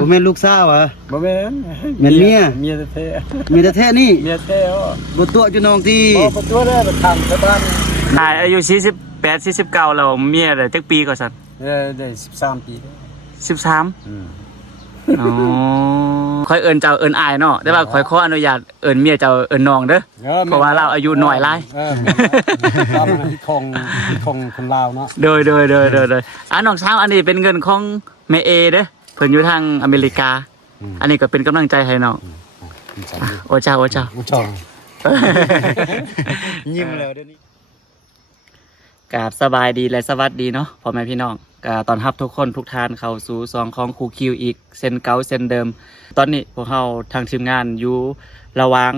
บ่แม่นลูกสาวเหรอ บ่แม่น แม่นเมีย เมียแท้ เมียแท้ๆนี่ เมียแท้อ๋อ บ่ตัวอยู่น้องที่ บ่ตัวได้ไปทางชาวบ้าน นายอายุ48 49แล้วเมียได้จักปีก่อนซั่น ได้13ปี 13 อืม อ๋อค่อยเอิ้นเจ้าเอิ้นอายเนาะแต่ว่าค่อยขออนุญาตเอิ้นเมียเจ้าเอิ้นน้องเด้อเพราะว่าเราอายุน้อยหลาย ตามที่ของคนลาวเนาะ โดยน้องสาวอันนี้เป็นเงินของแม่เอเด้อเพิ่นอยู่ทางอเมริกา อันนี้ก็เป็นกำลังใจให้น้องโอ้เจ้า ผู้ชม ยิ้มแล้วเดี๋ยวนี้ กราบสบายดีและสวัสดีเนาะพ่อแม่พี่น้องก็ตอนรับทุกคนทุกท่านเข้าสู่ซองของครูคิวอีกเส้นเก่าเส้นเดิม ตอนนี้พวกเราทางทีมงานอยู่ระหว่าง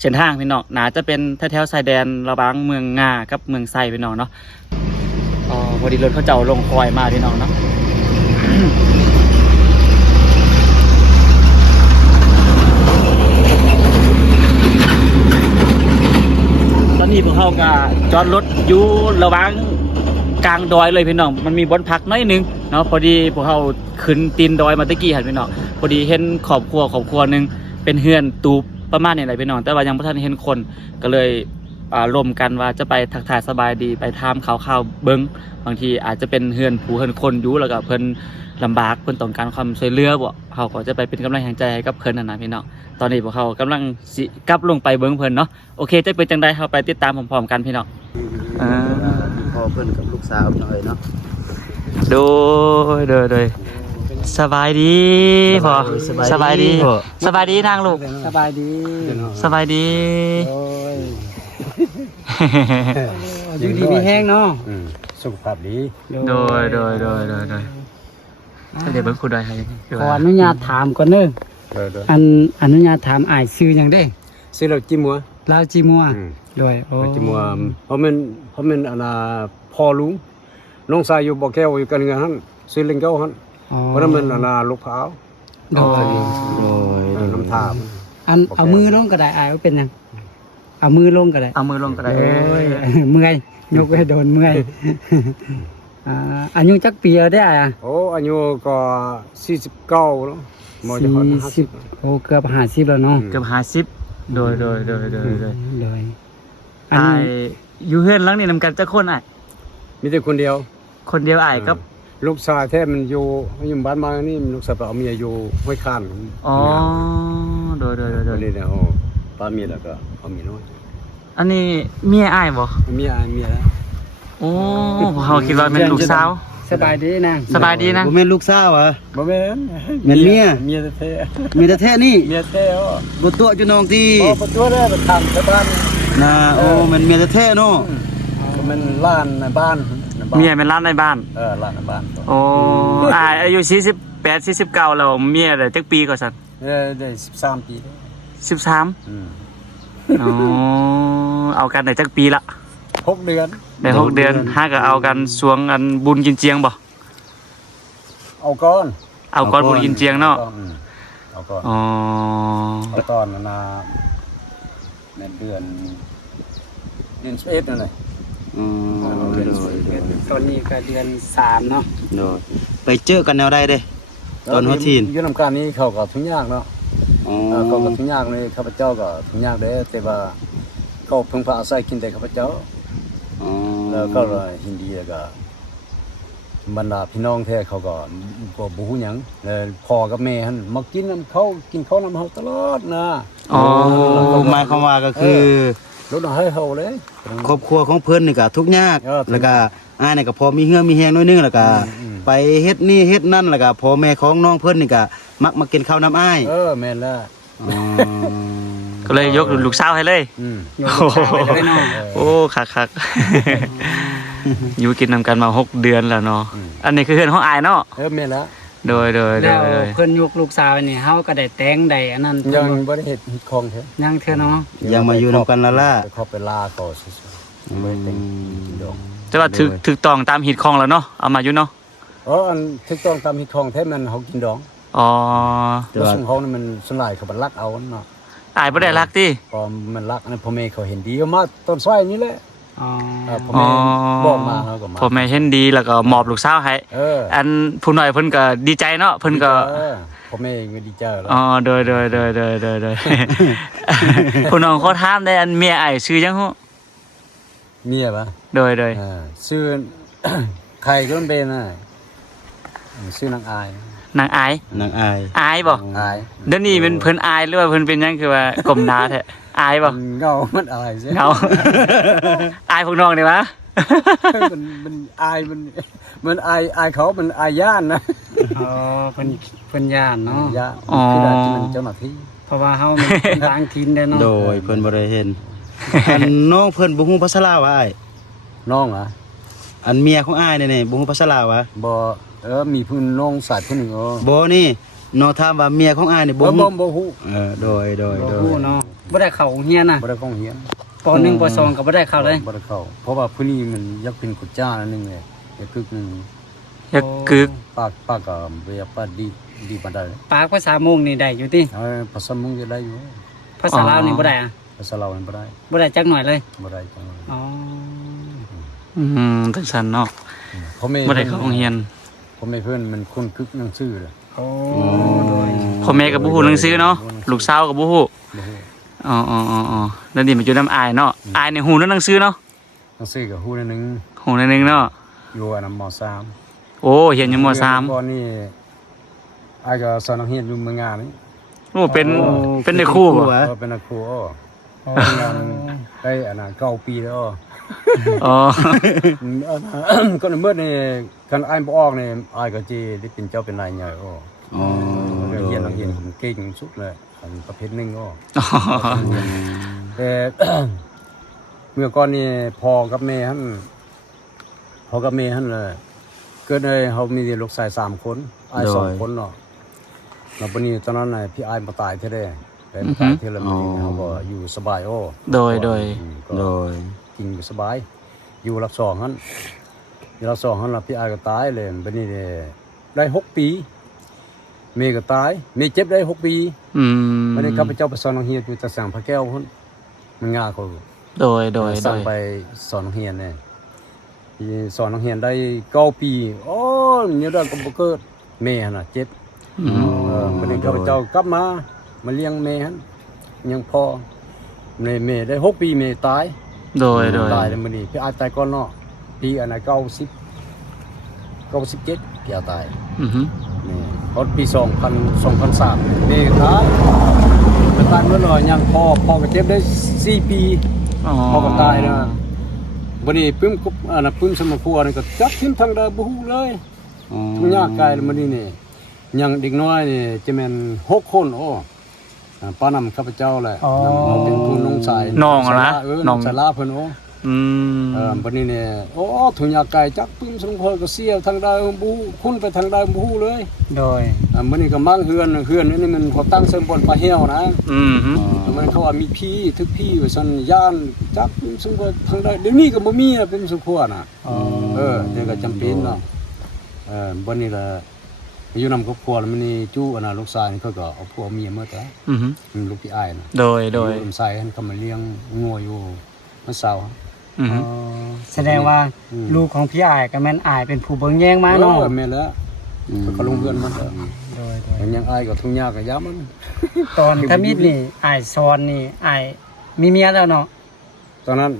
เส้นทางพี่น้องน่าจะเป็นแถวๆชายแดนระหว่างเมืองงากับเมืองไซพี่น้องเนาะพอดีรถเขาเจ้าลงคอยมาพี่น้องเนาะ ตอนนี้พวกเขาก็จอดรถอยู่ระหว่างกลางดอยเลยพี่น้องมันมีบนพักน้อยหนึงเนาะพอดีพวกเขาขึ้นตีนดอยมาตะกี้หันพี่น้องพอดีเห็นครอบครัวหนึงเป็นเฮือนตูบประมาณนี้แหละพี่น้องแต่ว่ายังไม่ทันเห็นคนก็เลยร่วมกันว่าจะไปทักทายสบายดีไปถามข่าวๆเบิ้งบางทีอาจจะเป็นเฮือนผู้เฮือนคนอยู่แล้วก็เพิ่นลำบากเพิ่นต้องการความช่วยเหลือบ่เขาก็จะไปเป็นกำลังใจให้กับเพิ่นนะพี่น้องตอนนี้พวกเขากำลังสิกลับลงไปเบิ้งเพิ่นเนาะโอเคจะเป็นจังได๋เฮาไปติดตามพร้อมๆกันพี่น้อง พ่อเพิ่นกับลูกสาวหน่อยเนาะ โดยสบายดีพ่อสบายดีนางลูก สบายดี สบายดี โอ้ย อยู่ดีมีแห้งเนาะ สุขภาพดี โดยเดี๋ยวเบิ่งคุณได้ให้ ขออนุญาตถามก่อนเด้อ เด้อ อนุญาตถามอ้ายชื่อหยังเด้ ซื้อแล้วจิ้มหัว ลาวจีมัวด้วยโอ้ จิ้มหัวเพราะมันอันน่ะพ่อลุงน้องชายอยู่บ่อแก้วอยู่กันหั่นซื้อเล่งเก้าหั่น อ๋อ เพราะนั้นมันอันน่ะลูกพร้าว โดย โดย น้ำทาม เอามือลงก็ได้อ้ายว่าเป็นหยังเอามือลงก็ได้ เอามือลงก็ได้ โอ้ยเมื่อยยกไว้โดนเมื่อยอายุจักปีแล้วได้อ้าย โอ้อายุก็49เนาะมอจะฮอด 40โอ้เกือบ50แล้วเนาะ เกือบ50โดย โดย อ้ายอยู่เฮือนหลังนี้นำกันจักคนอ้าย มีแต่คนเดียว คนเดียวอ้ายกับ ลูกชายแท้มันอยู่บ้านมานี่ลูกชายไปเอาเมียอยู่ห้วยข้าน อ๋อโดย นี่เนี่ยโอ้ป้าเมียแล้วก็เอาเมียน้อย อันนี้เมียอ้ายบ่ เมียแล้ว โอ้เฮาคิดว่าเป็นลูกสาว สบายดีนาง สบายดีนะ บ่แม่นลูกสาวเหรอ บ่แม่น แม่นเมีย เมียแท้ เมียแท้ๆนี่ เมียแท้อ๋อ บ่ตัวอยู่น้องที่ บ่ตัวได้ไปทางชาวบ้าน นะโอ้แม่นเมียแท้ๆเนาะ ก็มันล้านในบ้าน เมียเป็นร้านในบ้าน ล้านในบ้าน โอ้อ้ายอายุ48 49แล้วเมียได้จักปีก่อนซั่น ได้13ปี 13 อืม อ๋อเอากันได้จักปีละ 6เดือน ได้6เดือนห้าก็เอากันสวงอันบุญกินเจียงบ่ เอาก่อน เอาก่อนบุญกินเจียงเนาะ เอาก่อน อ๋อ เอาตอนนั้นนะในเดือน11นั่นแหละ อ๋อโดย ตอนนี้ก็เดือน3เนาะ โดยไปเจอกันแนวใดเด้ ตอนหัวทีน อยู่นำการนี้เขาก็ทุกอย่างเนาะ อ๋อ เขาก็ทุกอย่างเลยข้าพเจ้าก็ทุกอย่างเด้แต่ว่าเขาเพิ่งพาอาศัยกินแต่ข้าพเจ้า อ๋อ แล้วก็ฮินดีแล้วก็บรรดาพี่น้องแท้เขาก็บ่ฮู้หยังแล้วพ่อกับแม่หั่นมากินนำเขากินข้าวนำเฮาตลอดนะ อ๋อ หมายความว่าก็คือ รถให้เฮาเลย ครอบครัวของเพิ่นนี่ก็ทุกข์ยาก เออ แล้วก็อ้ายนี่ก็พอมีเฮือมีแฮงน้อยนึงแล้วก็ไปเฮ็ดนี่เฮ็ดนั่นแล้วก็พ่อแม่ของน้องเพิ่นนี่ก็มักมากินข้าวน้ำอ้าย แม่นแล้ว อ๋อ ก็เลยยกลูกสาวให้เลย ยกลูกสาวไปเลยเนาะ โอ้คักๆ อยู่กินนำกันมา6เดือนแล้วเนาะอันนี้คือเฮือนของอายเนาะ แม่นแล้ว โดย แล้วเพิ่นยกลูกสาวนี่เฮาก็ได้แต่งได้อันนั้น ยังบ่ได้เฮ็ดของแท้ ยังเทื่อเนาะ ยังมาอยู่นำกันละล่ะ เขาไปลาเขาซื่อๆไม่ได้กินดอก แต่ว่าถึกต้องตามหิดของแล้วเนาะเอามาอยู่เนาะ อันถูกต้องตามที่ของแท้มันเฮากินดอง อ๋อ แต่ แล้ว ว่า ซึ่งเขานี่มันสลายเขาบันลักเอาเนาะ อายบ่ได้รักติ พอมันลักอันนั้นพ่อแม่เขาเห็นดีก็มาต้นซอยนี่แหละ อ๋อ พ่อแม่บอกมาเขาก็มา พ่อแม่เห็นดีแล้วก็มอบลูกสาวให้ อันผู้น้อยเพิ่นก็ดีใจเนาะเพิ่นก็ พ่อแม่ก็ดีใจแล้ว อ๋อโดย ผู้น้องเขาถามได้อันเมียอ้ายชื่อจังฮู้ เมียปะ โดย ชื่อ ใครก็เป็นน่ะชื่อนางอาย นางอาย นางอาย อายบ่ อาย เดี๋ยวนี้เป็นเพิ่นอายหรือว่าเพิ่นเป็นหยังคือว่ากลมหน้าแท้อายบ่ เงามันอายใช่ เงา อายพวกน้องนี่วะ มันอายมันอายเขามันอายย่านนะ อ๋อเพิ่นย่านเนาะ ย่านคือได้ที่มันเจ้าหน้าที่ เพราะว่าเฮาเป็นต่างถิ่นเด้เนาะ โดยเพิ่นบ่ได้เห็น อันน้องเพิ่นบ่ฮู้ภาษาลาวว่าอ้าย น้องอ่ะ อันเมียของอ้ายนี่บ่ฮู้ภาษาลาวว่า บ่มีพื้นน้องสายผู้หนึงบ่นี่น้องถามว่าเมียของอ้ายนี่บ่ บ่ ฮู้ บ่ฮู้ โดย บ่ฮู้เนาะบ่ได้เข้าโรงเรียนน่ะ บ่ได้เข้าเรียน ป .1 ป .2 ก็บ่ได้เข้าเลย บ่ได้เข้าเพราะว่าผู้นี้มันอยากเป็นกุจ้านั่นนึงเลยอยากคึกนึง อยากกึก ปากก็บ่อยากปากดีปานใด ปากภาษามงนี่ได้อยู่ติ ภาษามึงจะได้อยู่ ภาษาลาวนี่บ่ได้อะ ภาษาเราวมันบ่ได้ บ่ได้จักหน่อยเลย บ่ได้จัง อ๋อ จังซั่นเนาะ พ่อแม่ บ่ได้เข้าโรงเรียน พ่อแม่เพิ่นมันคนคึกหนังสือล่ะ โอ้โดย พ่อแม่ก็บ่ฮู้หนังสือเนาะลูกสาวก็บ่ฮู้ บ่ฮู้ อ๋อแล้วนี่มันอยู่นำอายเนาะอายนี่ฮู้หนังสือเนาะ หนังสือก็ฮู้นิดนึง ฮู้หนอยหนึงเนาะ อยู่อันนั้นม .3 โอ้เรียนอยู่ม ก่อนนี่อ้ายก็สอนนักเรียนอยู่เมืองงานนี่ .3 โอ้เป็นได้ครูบ่ เป็นนักครูอ้อ อ๋อ งานได้อันนั้น9ปีแล้วอ้อ อ๋อ ก็เมื่อนี่คันอ้ายบ่ออกนี่อ้ายก็สิได้เป็นเจ้าเป็นนายใหญ่อ้อ อ๋อ เรียนนักเรียนผมเก่งสุดเลยอันประเภทหนึงอ้อ แต่ เมื่อก่อนนี่พ่อกับแม่หั่นเลยเกิดเลยเขามีลูกชาย3คนอ้าย2คนเนาะแล้ววันนี้ตอนนั้นน่ะพี่อ้ายมาตายเท่าได้แต่มาตายเท่าแล้วมันเขาก็อยู่สบายโอ้ โดย โดย กินอยู่สบาย อยู่รักสองหั่นอยู่รักสองหั่นแล้วพี่อ้ายก็ตายเลยบัดนี้ได้6ปีแม่ก็ตายแม่เจ็บได้6ปี วันนี้ข้าพเจ้าไปสอนโรงเรียนอยู่ตะสังพระแก้วพุ่นมันงาเขา โดย สั่งไปสอนโรงเรียนเนี่ยสอนโรงเรียนได้9ปีโอ้เนี่ยได้ก็บ่เกิดแม่หั่นน่ะเจ็บวันนี้ข้าพเจ้ากลับมาเลี้ยงแม่หั่นยังพอแม่ได้6ปีแม่ตาย โดย ตายแล้วมื้อนี้พี่อาตายก่อนเนาะปีอันน่ะ97พี่อาตาย นี่พอปี2003นี่ตายเมื่อหน่อยยังพ่อก็เจ็บได้4ปีพ่อก็ตายนะวันนี้ปึ้มกุ๊บปึ้มสมครัวนี่ก็จับทิ้งทางใดบ่ฮู้เลยทุกยากไกลแล้วมื้อนี้นี่ยังเด็กน้อยนี่จะแม่น6คนโอ้ป้านำข้าพเจ้าแหละเอาเป็นผู้น้องชาย น้องนะ น้องสาราเพิ่นโอ้ วันนี้เนี่ยโอ้ถุงยาไก่จักปึ้มสมครัวก็เสียทางใดบ่คุ้นไปทางใดบ่ฮู้เลย โดย มื้อนี้ก็มั่งเฮือนนี่มันเขาตั้งเสริมบนปลาเหี่ยวนะมันเขาว่ามีพี่ทึกพี่ว่าซั่นย่านจักสมควรทางใดเดี๋ยวนี้ก็บ่มีเป็นสมควรน่ะเดี๋ยวก็จำเป็นเนาะบ่นี้ล่ะอยู่นำครอบครัวแล้วมันนี่จู้อันน่ะลูกชายนี่เขาก็เอาผัวเมียหมดแล้วลูกพี่อ้ายน่ะ โดย ใส่ให้เขามาเลี้ยงงัวอยู่มื้อเช้า แสดงว่าลูกของพี่อ้ายก็แม่นอ้ายเป็นผู้เบิ่งแย่งมาเนาะ แม่นแล้วเขาลงเรือนมันแล้ว โดย ยังอ้ายก็ทุ่งยากก็ยามัน ตอนทมิตรนี่อ้ายสอนนี่อ้ายมีเมียแล้วเนาะ ตอนนั้น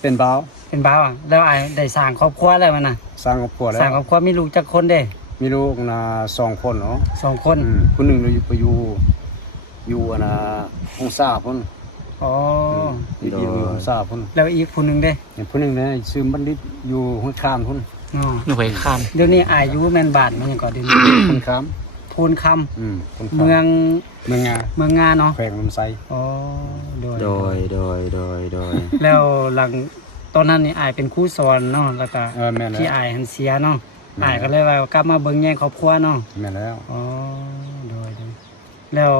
เป็นบ่าว เป็นบ่าวอะแล้วอ้ายได้สร้างครอบครัวแล้วมันน่ะ สร้างครอบครัวแล้ สร้าง ว ครอบครัวมีลูกจักคนเด้ มีลูกนะ2คนเนาะ 2 คน คนหนึ่งเราอยู่อันน่ะองศาพุ่น อ๋อ อยู่องศาพุ่น แล้วอีกผู้หนึงเด้ ผู้หนึ่งเนี่ยซื้อบัณฑิตอยู่ห้วยคามพุ่น อ๋อ หน่วยข้าม เดี๋ยวนี้อายุแม่นบาทมันยังก่อนเดี๋ยวนี้ พุ่นคาม พูนค พุ่น ำ คาม เมือง เมืองงา เมืองงานเนาะ แขวงลำไส้ อ๋อโดย โดย แล้วหลังตอนนั้นนี่อายเป็นครูสอนเนาะแล้วก็ แม่นแล้ว ที่อายหันเสียเนาะอายก็เลยว่ากลับมาเบิ่งแย่งครอบครัวเนาะ แม่นแล้ว อ๋อโดยแล้ว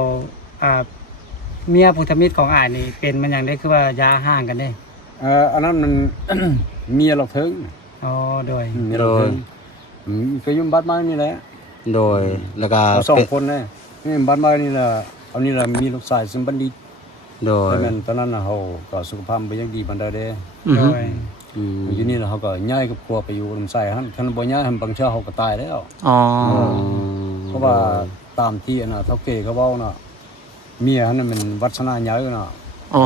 เมียพุทธมิตรของอายนี่เป็นมันอย่างได้คือว่ายาห่างกันเด้ อันนั้นมัน เมียเราเถิง อ๋อโดย เมียเราเถิงก็ยุ่มบ้านไม้นี่แหละ โดยแล้วก็ 2คนเนี่ยนี่บ้านไม้นี่แหละเอานี่แหละมีลูกชายซึ่งบัณฑิต โดย แต่แม่นตอนนั้นน่ะเฮาก็สุขภาพบ่ยังดีปานใดเด้ โดย อยู่นี่แล้วเฮาก็ย้ายกับครัวไปอยู่ลำไส้หั่นคันบ่ย้ายหั่นบางเช้าเฮาก็ตายแล้ว อ๋อ เพราะว่าตามที่น่ะเฒ่าแก่เขาเว้าน่ะเมียหั่นน่ะมันวัฒนาใหญ่น่ะ อ๋อ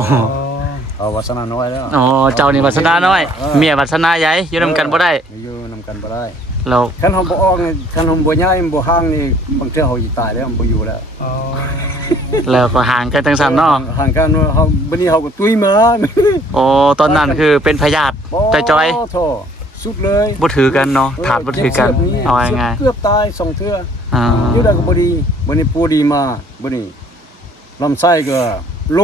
เอาวัฒนาน้อยแล้ว อ๋อเจ้านี่วาสนาน้อย เมียวาสนาใหญ่อยู่นำกันบ่ได้ อยู่นำกันบ่ได้ เรา คันเฮาบ่ออกนี่คันเฮาบ่ย้ายบ่ห่างนี่บางเทื่อเฮาสิตายแล้วบ่อยู่แล้ว อ๋อ แล้วก็ห่างกันจังซั่นเนาะ ห่างกันเฮาบัดนี้เฮาก็ตุ้ยมา โอ้ตอนนั้นคือเป็นพยาธิแต่จอย โธ่สุดเลย บ่ถือกันเนาะถาดบ่ถือกันเอาง่าย เกือบตาย2เทื่อ ๆอ่า อยู่ได้ก็บ่ดีบัดนี้ปูดีมาบัดนี้ลำไส้ก็โล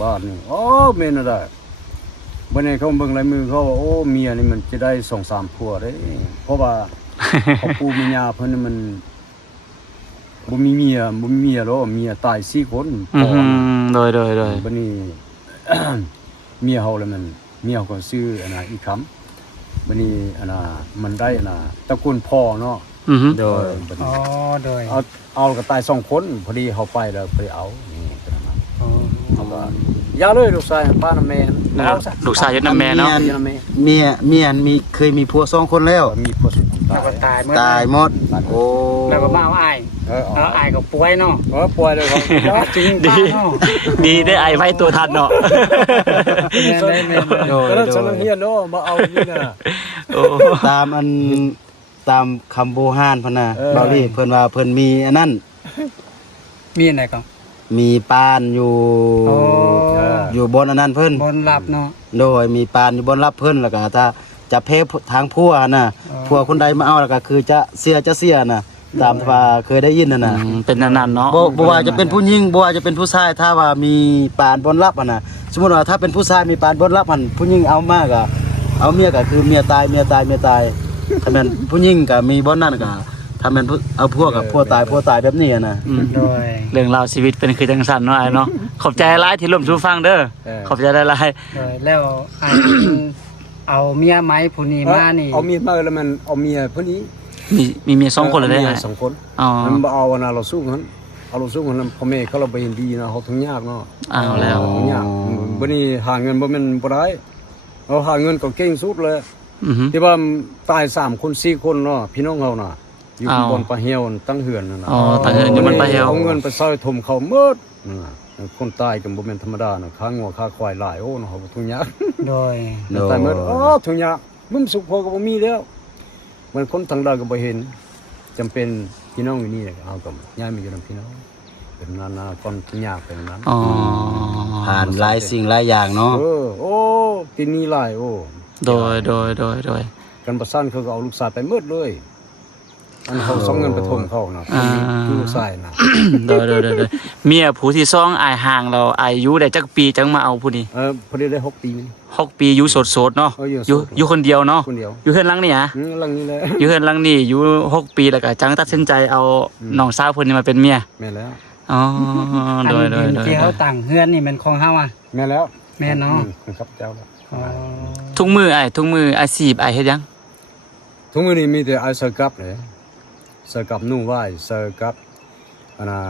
บาดนี่อ๋อแม่นอะได้บัดนี้เขาเบิ่งลายมือเขาว่าโอ้เมียนี่มันจะได้2-3ผัวเด้เพราะว่า เขาปูมียาเพิ่นนี่มันบ่มีเมียหรอกเมียตาย4คน อื พ่อน่ะ มโดย บัดนี้ เมียเฮาแล้วมันเมียเฮาก็ซื้ออันน่ะอีกคำบัดนี้อันน่ะมันได้อันน่ะตระกูลพ่อเนาะ อือฮึ โดย บัด อ๋ นี้ อโดย เอาก็ตาย2คนพอดีเฮาไปแล้วไปเอานี่เป็นอันนั้น อ๋อ เฮาก็อย่าเลยลูกชายป้าน่ะแม่เอาซะ ลูกชายอยู่นำแม่เนาะ อย่าแม่ เมียมีเคยมีผัว2คนแล้ว มีผู้สุข แล้วก็ตายเมื่อ ตายหมดโอ้ แล้วก็มาเอาอ้าย เอา เอาอ้ายก็ป่วยเนาะ ป่วยเลยครับ จริง ดี เนาะ ดีได้ไอ้ไว้ตัวทันเนาะ แม่นเลยแม่นเลย โดย แล้ว โด ฉัน ย เฮียนเนาะมาเอานี่น่ะ โอ้ ตามคำโบราณเพิ่นน่ะ เออ บาลีเพิ่นว่าเพิ่นมีอันนั้น มีอันไหนก็ มีปานอยู่ โอ้ อยู่บนอันนั้นเพิ่น บนหลับเนาะ โดยมีปานอยู่บนรับเพิ่นแล้วก็ถ้าจะเพทางผัวน่ะ อ๋อ ผัวคนใดมาเอาแล้วก็คือจะเสียน่ะตามที่ว่าเคยได้ยินน่ะนะ เป็นนั่นๆเนาะ บ่ว่าจะเป็นผู้หญิงบ่ว่าจะเป็นผู้ชายถ้าว่ามีปานบนรับอ่ะนะสมมุติว่าถ้าเป็นผู้ชายมีปานบนรับหั่นผู้หญิงเอามากอ่ะเอาเมียก็คือเมียตายถ้าแม่นผู้หญิงก็มีบ่นั่นก็ถ้าแม่นผู้เอาผัวกับผัวตายแบบนี้อะนะ อืม โดย เรื่องราวชีวิตเป็นคือจังซั่นเนาะไอ้เนาะขอบใจหลายที่ร่วมสู่ฟังเด้อขอบใจหลาย โดยแล้วอ้ายเอาเมียไหมผู้นี้มานี่ เอามีดมาแล้วมันเอาเมียผู้นี้ มีเมีย2คนเลยได้ มี ไง ย2คน อ๋อ มันบ่เอานะเราสู้กันเอาเราสู้กันพ่อแม่เขาเราบ่เห็นดีนะเขาทุกข์ยากเนาะ เอาแล้ว ทุกข์ยากบัดนี้หาเงินบ่แม่นบ่ได้เราหาเงินก็เก่งสุดเลย อือฮึ ที่ว่าตาย3คน4คนเนาะพี่น้องเฮาน่ะอยู่ อ้าว บนปลาเหี่ยวตั้งเหือนนั่นน่ะ อ๋อตั้งเหินอยู่บนปลาเหี่ยว เอาเงินไปซอยถมเขาหมดนั่นน่ะคนตายก็บ่แม่นธรรมดาน่ะค้างัวค้าควายหลายโอ้เนาะเขาทุกข์ยาก โดย โดย ตายหมดอ๋อทุกอย่างมึงสุขพอก็บ่มีแล้วมันคนทางใดก็บ่เห็นจำเป็นพี่น้องอยู่นี่แหละเอาก็ย้ายมาอยู่นำพี่น้องเป็นนาก่อนทุกอย่างเป็นนั้น อ๋อ ผ่านหลายสิ่งหลายอย่างเนาะ โอ้กินนี่หลายโอ้ โดย กันประสานเขาก็เอาลูกชายไปหมดเลยอันเขาส่งเงินไปทมเขานะคือลูกชายนะ โดยเมียผู้ที่2อายห่างเราอายุได้จักปีจังมาเอาผู้นี้ พอดีได้6 ปี 6ปีอยู่โสดๆเนาะ อยู่ อยู่คนเดียวเนาะ คนเดียว อยู่เฮือนหลังนี่ฮะ หลังนี้แหละ อยู่เฮือนหลังนี่อยู่6ปีแล้วก็จังตัดสินใจเอาน้องสาวเพิ่นนี่มาเป็นเมีย แม่แล้ว อ๋อ อัน โดย ดินที่เขาตั้งเฮือนนี่มันของเฮาอ่ะ แม่แล้ว แม่เนาะ ครับเจ้าแล้ว อ๋อ ทุกมืออาชีพเฮ็ดหยัง ทุกมื้อนี้มีแต่ไอ้เซอร์กับเลยเซอร์กับนุ่งไหว้เซอร์กับอันน่ะ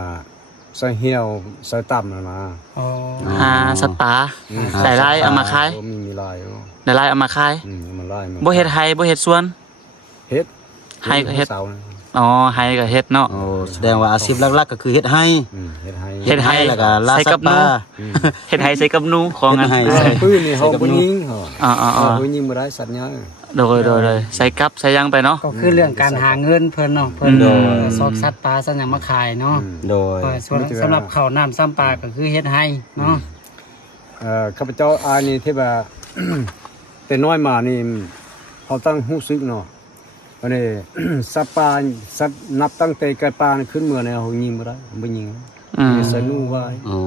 เซอร์เหี่ยวเซอร์ต่ำน่ะนะ อ๋อ หาสัตว์ป่า ได้หลายเอามาขาย มีลาย ได้หลายเอามาขาย มันลาย บ่เฮ็ดไห้บ่เฮ็ดสวน เฮ็ด ให้ก็เฮ็ด เสา อ๋อไห้ก็เฮ็ดเนาะ โอ้แสดงว่าอาชีพหลักๆก็คือเฮ็ดให้ เฮ็ดให้ เฮ็ดให้ แล้วก็ลา ใส่ สั กั ต บ ว์ หนู ป่า เฮ็ดไห้ใส่กับหนูของอัน เฮ็ดให้ ปืนนี่เฮาบ่ยิง อ๋อ บ่ยิงบ่ได้สัตว์หยัง โดยใส่กับใส่หยังไปเนาะ ก็คือเรื่องการหาเงินเพิ่นเนาะเพิ่นซอกสัตว์ปลาสัตว์หยังมาขายเนาะ โดย ส่วนสำหรับข้าวน้ำซ้ำปลาก็คือเฮ็ดให้เนาะ ข้าพเจ้าอานี่ที่ว่า แต่น้อยมานี่เขาตั้งฮู้ซึกเนาะอันนี้ สัตว์ป่าสัตว์นับตั้งแต่ไก่ป่านี่ขึ้นเมื่อเนี่ยเฮายิงบ่ได้บ่ยิง อืม ใส่นูไว้ อ๋อ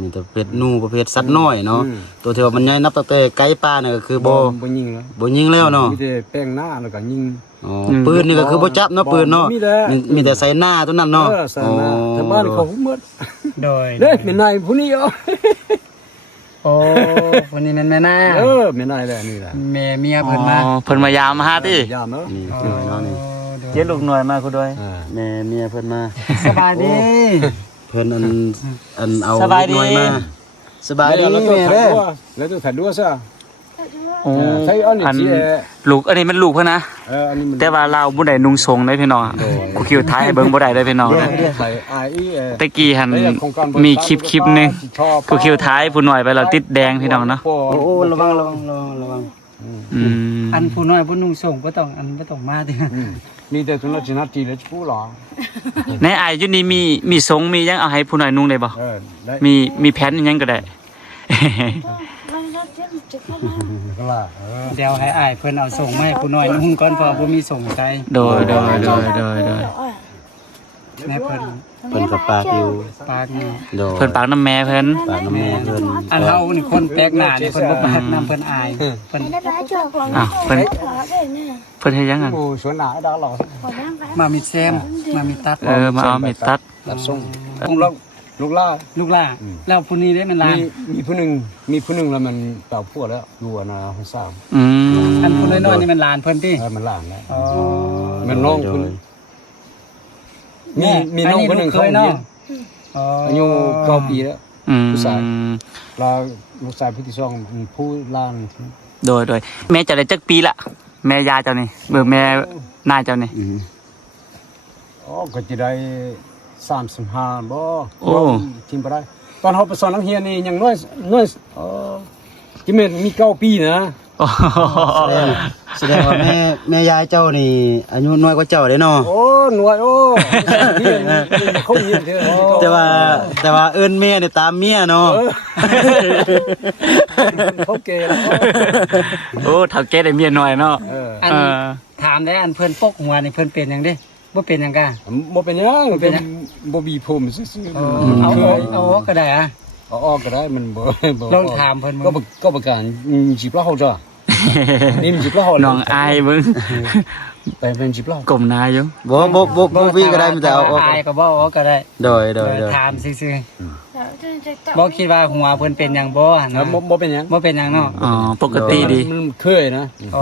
มีแต่เป็ดหนูประเภทสัตว์น้อยเนาะ อืม ตัวที่ว่ามันใหญ่นับตั้งแต่ไก่ป่านี่ก็คือบ่ บ่ยิงแล้ว บ่ยิงแล้วเนาะ มีแต่แป้งหน้าแล้วก็ยิง อ๋อปืนนี่ก็คือบ่จับเนาะปืนเนาะ มีแล้ว มีแต่ใส่หน้าตัวนั้นเนาะ ใส่หน้าแต่บ้านเขาหมด โดย เด้เป็นนายผู้นี้เอา โอ้วันนี้แม่นแม่นา เป็นนายแหละนี่แหละ แม่เมียเพิ่นมา เพิ่นมายามมาหาติ ยามเนาะ นี่ อ๋อ คือเนาะนี่ โดย เจ็ดลูกหน่วยมาคุณด้วย แม่เมียเพิ่นมา สบายดี เพิ่นอันเอา สบายดี น้อยมา สบายดี แล้ว แม่เด้อ แล้วตัวถัดด้วยซะ โอ้ ใช่อันนี้ อัน สิ ลูกอันนี้มันลูกเพิ่นนะ อันนี้มัน แต่ว่าเราบ่ได้นุ่งทรงได้พี่น้องกูคิวท้ายให้เบิ่งบ่ได้ได้พี่น้อง ใส่ไอ้ ตะกี้หันมีคลิปหนึงกูคิวท้ายผู้น้อยไปแล้วติดแดงพี่น้องเนาะ โอ้ระวังอระวังืม อันผู้น้อยผู้นุ่งส่งบ่ต้องอันบ่ต้องมาติ มีแต่ตัวนั้นจินัดจีเลยผู้หรอ ในอายอยู่นี่มีทรงมีหยังเอาให้ผู้น้อยนุ่งได้บ่ ได้ มีแผนอิหยังก็ได้ ก็ล่ะ เดี๋ยวให้อ้ายเพิ่นเอาส่งมาให้ผู้น้อยนุ่งก่อนเพราะบ่มีส่งใจ โดย แม่เพิ่น เพิ่นก็ปากอยู่ ปากนี่ โดย เพิ่นปากน้ำแม่เพิ่น ปากน้ำแม่เพิ่น อันเฮานี่คนแปลกหน้านี่เพิ่นบ่ปากนำเพิ่นอายเพิ่น อ้าวเพิ่นเฮ็ดหยังอ่ะ โอ้สวนหนาดาหรอ มามีแซมมามีตัด มาเอามีดตัด ตัดส่งลูกล่า ลูกหล่าแล้วผู้นี้ได้มันลา มีผู้หนึ่งแล้วมันเต่าพวกแล้วอยู่นะห้องสร้าง อืม อันผู้น้อยๆนี่มันหลานเพิ่นติ มันล่างแล้ว อ๋อ มันน้องคุณมีน้องคนหนึ่งเขา เนาะ เรียน อ๋อ อายุ9 ปีแล้ว อืม เราลูกชายผู้ที่สองมีผู้ล่าง โดยแม่เจะได้จักปีละแม่ยาเจ้านี่แม่นายเจ้านี่ อ๋อก็จะได้35บ่ทีมบ่ได้ตอนเฮาไปสอนนักเรียนนี่ยังน้อยที่แม่มี9 ปีนะ โอ้ แสดงว่าแม่ยายเจ้านี่อายุน้อยกว่าเจ้าเด้เนาะ โอ้หน่วยโอ้เรียนเขาเรียนเด้อ แต่ว่าเอิ้นแม่นี่ตามเมียเนาะ เขาเกย์แล้ว โอ้เฒ่าแก่ได้เมียน้อยเนาะ อันถามได้อันเพิ่นปกหัวนี่เพิ่นเป็นหยังเด้บ่เป็นหยังกะ บ่เป็นหยังเป็นบ่บีผมซื่อ เอาออกก็ได้อะ เอาออกก็ได้มันบ่ ลองถามเพิ่น ก็ประการจีบเหล้าจ้ะนี่มันจีบเหล้า น้องอายมึง ไปเป็นจีบเหล้าก ลมหนาอยู่ บ่วีก็ได้มันแต่เอาออก อายก็บ่ออกก็ได้ โดย ถามซื่อๆบ่คิดว่าหัวเพิ่นเป็นหยังบ่นะ บ่เป็นหยัง บ่เป็นหยังเนาะ อ๋อปกติดี มันเคยนะ อ๋อ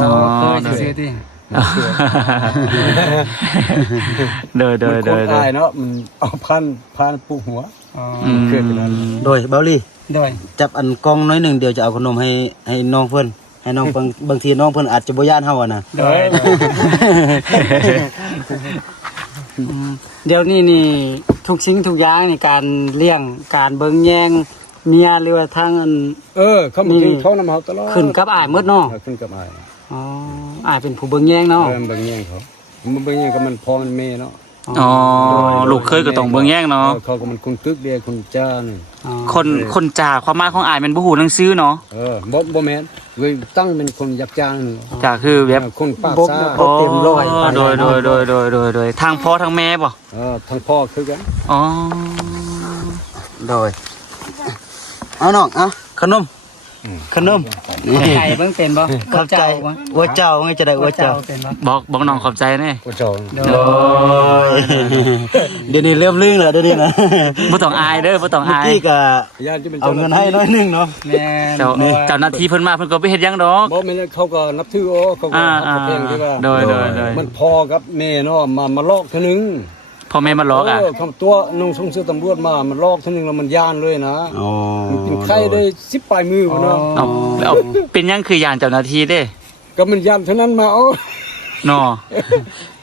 เคยซื่อๆติ โดย มันคนตายเนาะมันเอาพันปูหัว อ๋อ เคยเป็นนั้น โดยเบาลี่ โดย จับอันกล้องน้อยหนึงเดี๋ยวจะเอาขนมให้น้องเพิ่นให้น้องบางทีน้องเพิ่นอาจจะบ่ย่านเฮาอ่ะนะ โดยเดี๋ยวนี้นี่ทุกสิ่งทุกอย่างในการเลี้ยงการเบิ่งแยงเมียหรือว่าทางอัน เขามากินเขานำเฮาตลอด ขึ้นกับอ้ายหมดเนาะ ขึ้นกับอ้าย อ๋ออ้ายเป็นผู้เบิ่งแยงเนาะ เบิ่งแย่งเขามันเบิ่งแย่งก็มันพ่อมันแม่เนาะ อ๋อลูกเคยก็ต้องเบิ่งแย่งเนาะ เขาก็มันคนกึกเดียวคนจ้านี่ อ๋อ คนจ่าความหมายของอายมันบ่ฮู้หนังสือเนาะ บ่แม่นเว้ยตั้งเป็นคนยักษ์จ้าง จ่าคือแบบ คนปากซ่า บ่เต็มร้อย โดยทางพ่อทางแม่บ่ ทั้งพ่อคือกัน อ๋อ โดยเอาน้องเอาขนมนี่ ไก่เบิ่งเป็นบ่ ขอบใจว่าเจ้าไงจะได้ว่าเจ้า เป็นบ่ บอกน้องขอบใจแน่ ผู้เจ้า โด โอ้ยเดี๋ยวนี้เริ่มลื่นแล้วเดี๋ยวนี้นะ บ่ต้องอายเด้อบ่ต้อง เมื่อ อาย กี้ก็ ญาติจะเป็น เอาเงินให้น้อยหนึงเนาะ แม่น เจ้าหน้าที่เพิ่นมาเพิ่นก็ไปเฮ็ดหยังดอก บ่แม่นเขาก็นับถือเขาก็เขาเพลงที่ว่า โดย มันพอกับแม่เนาะมาลอกเท่านึง พ่อแม่มาหลอกอ่ะ คำตัวนุ่งทรงเสื้อตำรวจมันลอกเท่านึงแล้วมันย่านเลยนะ อ๋อ มันกินไข่ได้10ปลายมือพุ่นเนาะ เอาเป็นหยังคือยานเจ้าหน้าที่เด้ ก็มันย่านเท่านั้นมาโอ้ เนาะ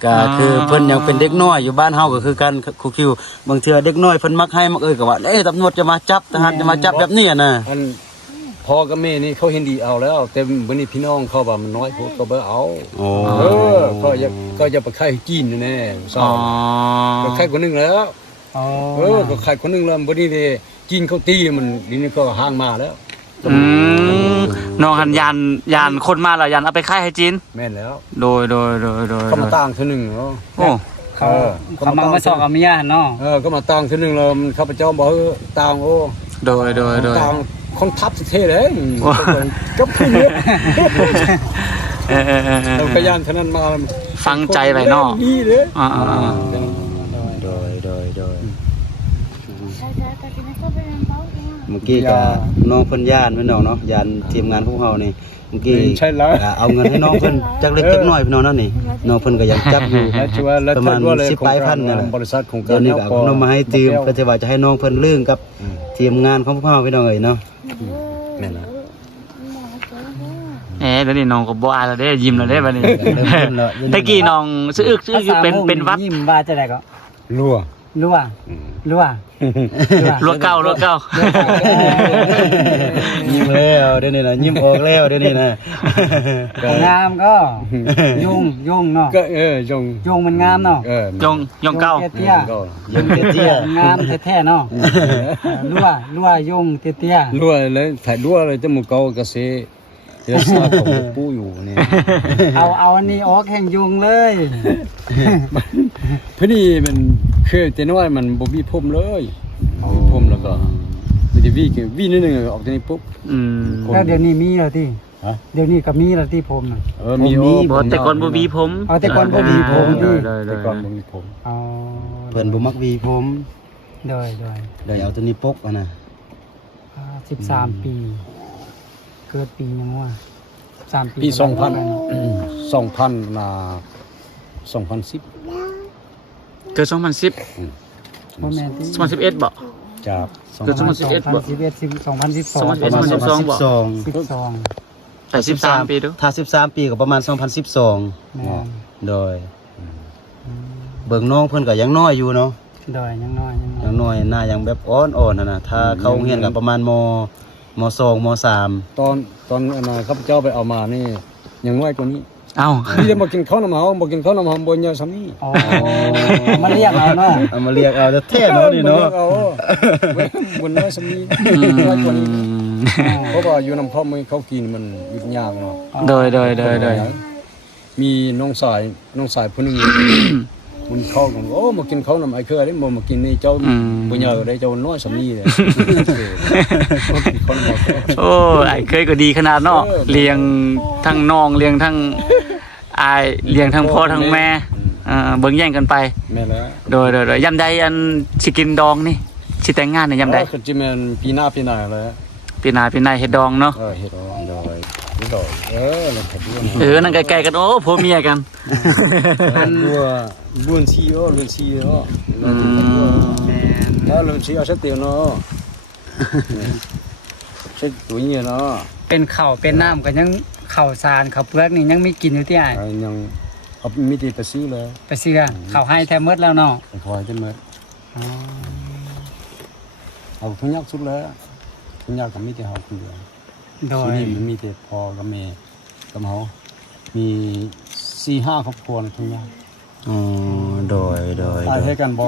ก็คือเพิ่นยังเป็นเด็กน้อยอยู่บ้านเฮาก็คือกันครูคิวบางเทื่อเด็กน้อยเพิ่นมักให้มักก็ว่าตำรวจจะมาจับทหารจะมาจับแบบนี้น่ะ อันพ่อกับแม่นี่เขาเห็นดีเอาแล้วแต่วันนี้พี่น้องเขาว่ามันน้อยพวกก็บ่เอา โอ้ ก็จะไปไข่กินแน่ๆ อ๋อ ก็ไข่คนนึงแล้ว อ๋อ ก็ไข่คนนึงแล้ววันนี้นี่กินเขาตีมันนี่นี่ก็ห่างมาแล้ว น้องหันยานคนมาแล้วยานเอาไปขายให้จีน แม่นแล้ว โดย เขามาต่างเท่านึงเนาะ โอ้ เขามาสอกกับเมียเนาะ ก็มาต่างเท่านึงแล้วข้าพเจ้าบอกต่างโอ้ โดย ต่างคนทับสิเท่เลยกับพี่เนี่ยเราพยายามเท่านั้นมา ฟังใจไปเนาะ ดีเลย อ่า โดยเมื่อกี้ก็น้องเพิ่นย่านแม่นเนาะย่านทีมงานพวกเฮานี่เมื่อกี้ ใช่แล้ว เอาเงินให้น้องเพิ่นจักเล็กจักน้อยพี่น้องนั่นนี่น้องเพิ่นก็ยังจับอยู่ แล้วชัวร์แล้ว ประมาณ 10ปลายพันนั่นแหละ บริษัทของ เดี๋ยวนี้ก็เอาขนมมาให้ทีมเพื่อที่ว่าจะให้น้องเพิ่นลื่นกับทีมงานของพวกเฮาพี่น้องเอ้ยเนาะ แม่นละ เดี๋ยวนี้น้องก็บ่อายแล้วเด้ยิ้มแล้วเด้บัดนี้ตะกี้น้องซื้ออยู่เป็นวัด ยิ้มว่าจะได้ก็ รั่ว รั่วรั่ว รัวเก่า ยิ้มแล้วเดี๋ยวนี้นะยิ้มออกแล้วเดี๋ยวนี้นะ งามก็ยุ่งเนาะ ก็จง ยุ่งมันงามเนาะ ยงเก่า เตี้ย ก็ ยิ้มเตี้ย งามแท้ๆเนาะรั่วยุ่งเตี้ย รั่วเลยถ่ายรั่วเลยจมูกเก่าก็สิเดี๋ยวซาของปูอยู่นี่ เอาอันนี้ออกแห่งยุ่งเลย พอดีมันคือแต่น้อยมันบ่มีผมเลยบ่มีผมแล้วก็มันจะวีนิดนึงออกจากนี้ปุ๊บ แล้วเดี๋ยวนี้มีแล้วที่ ฮะ เดี๋ยวนี้ก็มีแล้วที่ผมน่ะ มีโอ้ บ่แต่ก่อนบ่มีผม เอาแต่ก่อนบ่มีผมที่ แต่ก่อนบ่มีผม เอา เพิ่นบ่มักหวีผม โดย เดี๋ยวเอาตัวนี้ปกนะ 13 ปี เกิดปียังวะ13 ปี ปี2000 2010 เกิด2010 บ่แม่นที่ 2011บ่ จาก เกิด2011บ่ 2012 ประมาณ 2012 2012 แต่13ปีดู ถ้า13 ปีก็ประมาณ 2012 แม่น โดยเบิ่งน้องเพิ่นก็ยังน้อยอยู่เนาะ โดยยังน้อย ยังน้อยหน้ายังแบบอ่อนๆน่ะถ้าเข้าโรงเรียนก็ประมาณม2ม3 ตอนข้าพเจ้าไปเอามานี่ยังน้อยกว่านี้ เอ้า นี่จะบ่กินข้าวน้ำหอมบ่กินข้าวน้ำหอมบ่เยอะซ้ำนี้ อ๋อมาเรียกเอาเนาะ เอามาเรียกเอาแท้ๆเนาะนี่เนาะ บ่น้อยซ้ำนี้น้อยกว่านี้เพราะว่าอยู่น้ำพ่อมันเขากินมันยุ่งยากเนาะ โดย มีน้องสายผู้หนึงมันเข้ากันโอ้มากินข้าวน้ำไอ้เครือได้บ่มากินนี่เจ้าบ่เยอะได้เจ้าน้อยซ้ำนี้เลยคน โอ้ไอ้เคยก็ดีขนาดเนาะเลี้ยงทั้งน้องเลี้ยงทั้งอายเลี้ยงทั้งพ่อทั้งแม่เบิ่งแย่งกันไป แม่แล้ว โดยยามใดอันสิกินดองนี่สิแต่งงานนี่ยามใด ก็จะแม่นปีหน้าแล้ว ปีหน้าเฮ็ดดองเนาะ เฮ็ดเอาดอยแล้วเฮ็ดด้วย นั่นใกล้ๆกันโอ้ผัวเมียกัน มันบุญซีโอลุนซีโอแล้วลุนซีเอาเสตีเนาะเช็ดตัวนี้เนาะ เป็นข้าวเป็นน้ำก็ยังข้าวสารข้าวเปลือกนี่ยังมีกินอยู่ที่อ้าย ยังเอามีแต่ไปซื้อเลย ไปซื้อข้าวให้แท้หมดแล้วเนาะ คอยจะเมื่อเอาทุกอย่างสุดแล้วทุกอย่างก็มีแต่เฮาคนเดียว โดย ที่นี่มันมีแต่พ่อกับแม่กับเฮามี 4-5 ครอบครัวทุกอย่าง อ๋อโดย อายให้กันบ่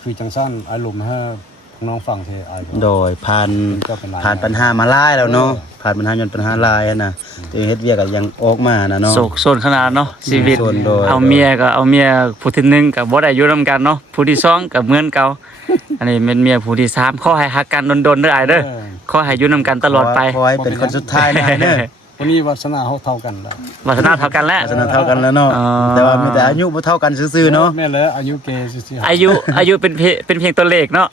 คือจังซั่นอายลมให้น้องฟังเทอาย โดยผ่านปัญหามาหลายแล้วเนาะผ่านปัญหาจนปัญหาหลายนะตัวเองเฮ็ดเวียกก็ยังออกมานะเนาะ โศกโซนขนาดเนาะชีวิต โซนโดย เอาเมียก็เอาเมียผู้ที่1ก็บ่ได้อยู่นํกันเนาะผู้ที่2ก็เหมือนเก่าอันนี้เป็นเมียผู้ที่3ขอให้ฮักกันดนๆเด้ออ้ายเด้อขอให้อยู่นํกันตลอดไป ขอให้เป็นคนสุดท้ายนะเด้อ วันนี้วาสนาเฮาเท่ากันแล้ว วาสนาเท่ากันแล้ว ลักษณะเท่ากันแล้วเนาะ อ๋อ แต่ว่ามีแต่อายุบ่เท่ากันซื่อๆเนาะ แม่แล้วอายุเกซื่อๆ อายุเป็นเพียงตัวเลขเนาะ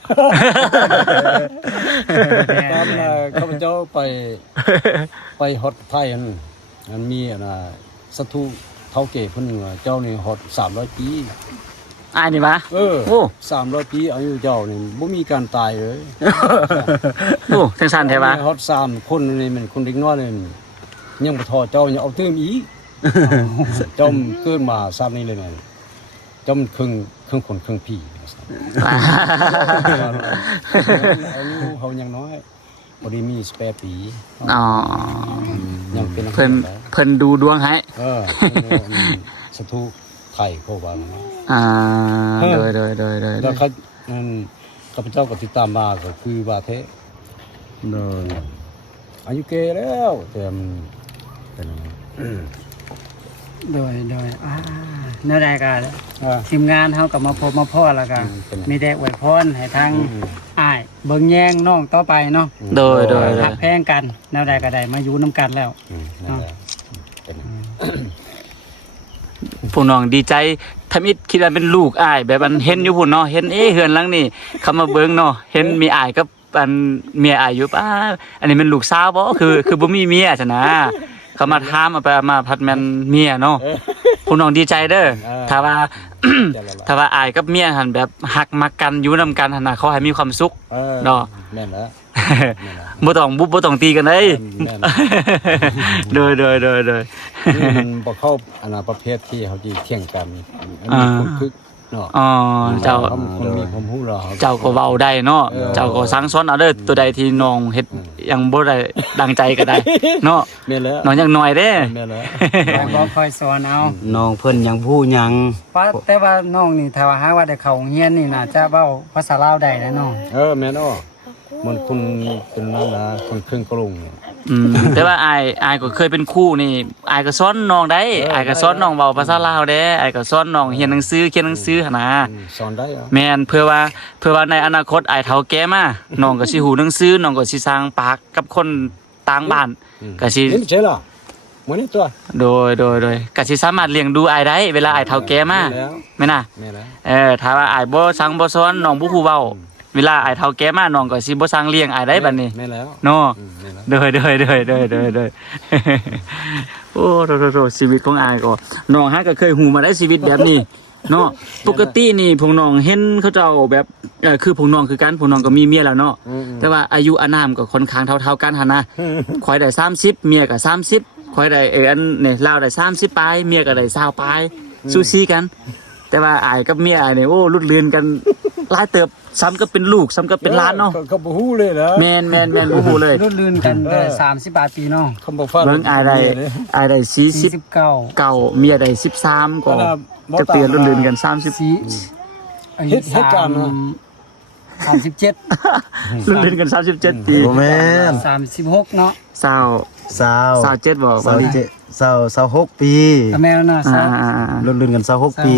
ตอนข้าพเจ้าไปฮอตไทยมันมีสัตว์เท่าเก๋คนหนึ่งเจ้านี่ฮอต300 ปี อ้ายนี่มา โอ้300 ปีอายุเจ้านี่บ่มีการตายเลย โอ้จังซั่นแท้บ่ ฮอต3คนนี่มันคนเด็กน้อยนี่ยังบ่ทอเจ้ายังเอาตื้มอีกเจ้าเกิดมาซาบนี้เลยแม่เจ้ามันครึ่งคนครึ่งผีอายุเฮายังน้อยบ่ได้มี18 ปี อ๋อ ยังเป็น เพิ่นดูดวงให้ สตุไข่เข้าบ้านนะ โดย แล้วเขาข้าพเจ้าก็ติดตามมาก็คือว่าเทะ โดย อายุเกแล้วแต่มันเป็น โดยเนื้อใดก็ทีมงานเฮาก็มาพบมาพ่อแล้วก็มีแต่อวยพรให้ทางอ้ายเบิ่งแย่งน้องต่อไปเนาะ โดย หักแพงกันแนวใดก็ได้มาอยู่นํกันแล้ว นั่นแหละ ผู้น้องดีใจทำอิดคิดว่าเป็นลูกอ้ายแบบอันเห็นอยู่พุ่นเนาะเห็นเฮือนหลังนี่เข้ามาเบิ่งเนาะเห็นมีอ้ายกับอันเมียอ้ายอยู่ป้าอันนี้เป็นลูกสาวบ่คือบ่มีเมียซะนะเขามาถามเอาไปมาพัดแม่นเมียเนาะผู้น้องดีใจเด้อถ้าว่าอ้ายกับเมียหั่นแบบฮักมักกันอยู่นํกันหั่นน่ะขอให้มีความสุข เนาะ แม่นแล้ว บ่ต้องตีกันเด้ยโดยนี่มันบ่เข้าอันน่ะประเภทที่เขาสิเที่ยงกันอันนี้คนคึกเนาะ อ๋อเจ้า คนมีความรู้เรา เจ้าก็เว้าได้เนาะเจ้าก็สั่งสอนเอาเด้อตัวใดที่น้องเฮ็ดยังบ่ได้ดังใจก็ได้เนาะ แม่นแล้ว น้องยังน้อยเด้ แม่นแล้ว บ่ค่อยสอนเอา น้องเพิ่นยังผู้หยัง แต่ว่าน้องนี่ถ้าว่าหาว่าได้เข้าโรงเรียนนี่น่าจะเว้าภาษาลาวได้นะน้อง แม่นอ้อมันคุณเป็นนั่นนะคนครึ่งกรุงเนี่ย แต่ว่าอายก็เคยเป็นครูนี่อายก็สอนน้องได้อายก็สอนน้องเว้าภาษาลาวเด้อายก็สอนน้องเรียนหนังสือเขียนหนังสือหั่นนะ สอนได้เหรอ แม่นเพื่อว่าในอนาคตอายเฒ่าแก่มาน้องก็สิฮู้หนังสือน้องก็สิสร้างปากกับคนต่างบ้านก็สิ เห็นใช่ล่ะมื้อนี้ตัว โดยก็สิสามารถเลี้ยงดูอายได้เวลาอายเฒ่าแก่มาแม่นน่ะ แม่นแล้ว ถ้าว่าอายบ่สั่งบ่สอนน้องบ่ฮู้เว้าเวลาอายเฒ่าแก่มาน้องก็สิบ่สั่งเลี้ยงอายได้บัดนี้ แม่นแล้ว เนาะ แม่นแล้ว โดยโอ้โตชีวิตของอายก็น้องฮะก็เคยหูมาได้ชีวิตแบบนี้เนาะปกตินี่พวกน้องเห็นเขาเจ้าแบบคือพวกน้องคือกันพวกน้องก็มีเมียแล้วเนาะแต่ว่าอายุอานามก็ค่อนข้างเท่าๆกันหั่นนะข่อยได้30เมียก็30ข่อยได้อันนี่ลาวได้30ปลายเมียก็ได้20ปลายซูซี่กัน แต่ว่าอายกับเมียอายนี่โอ้รุ่นเรือนกันหลายเติบซ้ำก็เป็นลูกซ้ำก็เป็นหล้านเนาะ ก็บ่ฮู้เลยนะ แม่นบ่ฮู้เลย รุ่นลื่นกันได้30บาทปีน้อง คำบ่ฟัง เบิ่งอายได้40 49 เก่าเมียได้13ก็จะเปลี่ยนรุ่นเรือนกัน30 เฮ็ดการเนาะ 37 รุ่นเรือนกัน37ปี บ่แม่น 36เนาะ สาว 27บ่ สาวเจสาว6ปี ก็แม่แล้วเนาะ รุ่นกัน26ปี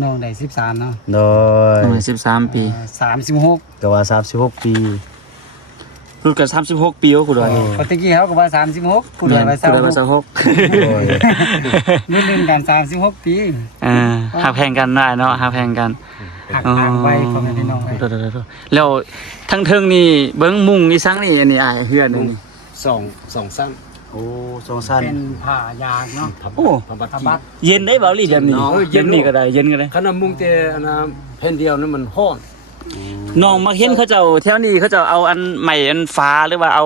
น้องได้13เนาะ โดย 13ปี 36 ก็ว่า36ปี รุ่นกัน36ปีว่ากูด้วย ปกติเขาก็ว่า36ผู้ใดว่า กูได้ว่า 26 โดย รุ่นลื่นกัน36ปี หักแพงกันได้เนาะหักแพงกัน หักทางไว้พ่อแม่พี่น้องไว้ แล้วทั้งเทิงนี่เบิ่งมุงนี่ซังนี่อันนี้อ้ายเฮือนนี่ สองสั้น โอ้สงสาร เป็นผ้ายางเนาะ โอ้ ทำบัตร ผ้าบัตร เย็นได้บ่ลี่แบบนี้เย็นนี่ก็ได้เย็นก็ได้ ขนาดมุงแต่อันน่ะแผ่นเดียวนั้นมันฮ้อน น้องมาเห็นเขาเจ้าแถวนี้เขาเจ้าเอาอันใหม่อันฟ้าหรือว่าเ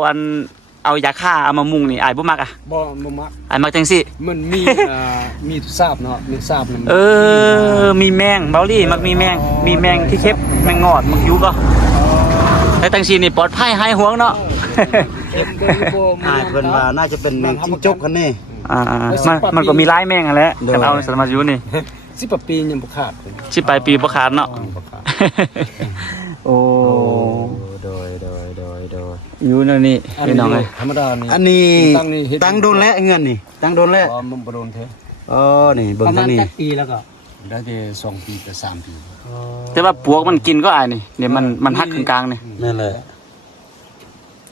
อายาฆ่าเอามามุงนี่อ้ายบ่มักอ่ะ บ่มัก อ้ายมักจังซี่ มันมีมีทราบเนาะมีทราบนำ มีแมงเบาลี่มักมีแมงที่เข็บแมงงอดมักอยู่ก็แต่ตังซีนี่ปลอดภัยหายห่วงเนาะ อ่าเพิ่นว่าน่าจะเป็นแมงจิ้งจกกันนี่ มันก็มีหลายแมงอ่ะแหละกันเอาสามารถอยู่นี่ 10 ปียังบ่ขาด สิปลายปีบ่ขาดเนาะ บ่ขาด โอ้ โดย อยู่นั่นนี่พี่น้องเอ้ย ธรรมดานี่ อันนี้ ตั้งนี่เฮ็ด ตั้งโดนแล้วเงินนี่ตั้งโดนแล้ว มันบ่โดนแท้ อ๋อนี่เบิ่ ป ง ระมา ทา ณ งนี้ จักปีแล้วก็ ได้แต่2 ปีกับ3 ปี แต่ว่าปลวกมันกินก็อายนี่เดี๋ยวมันหักกลางๆนี่ นั่นแหละ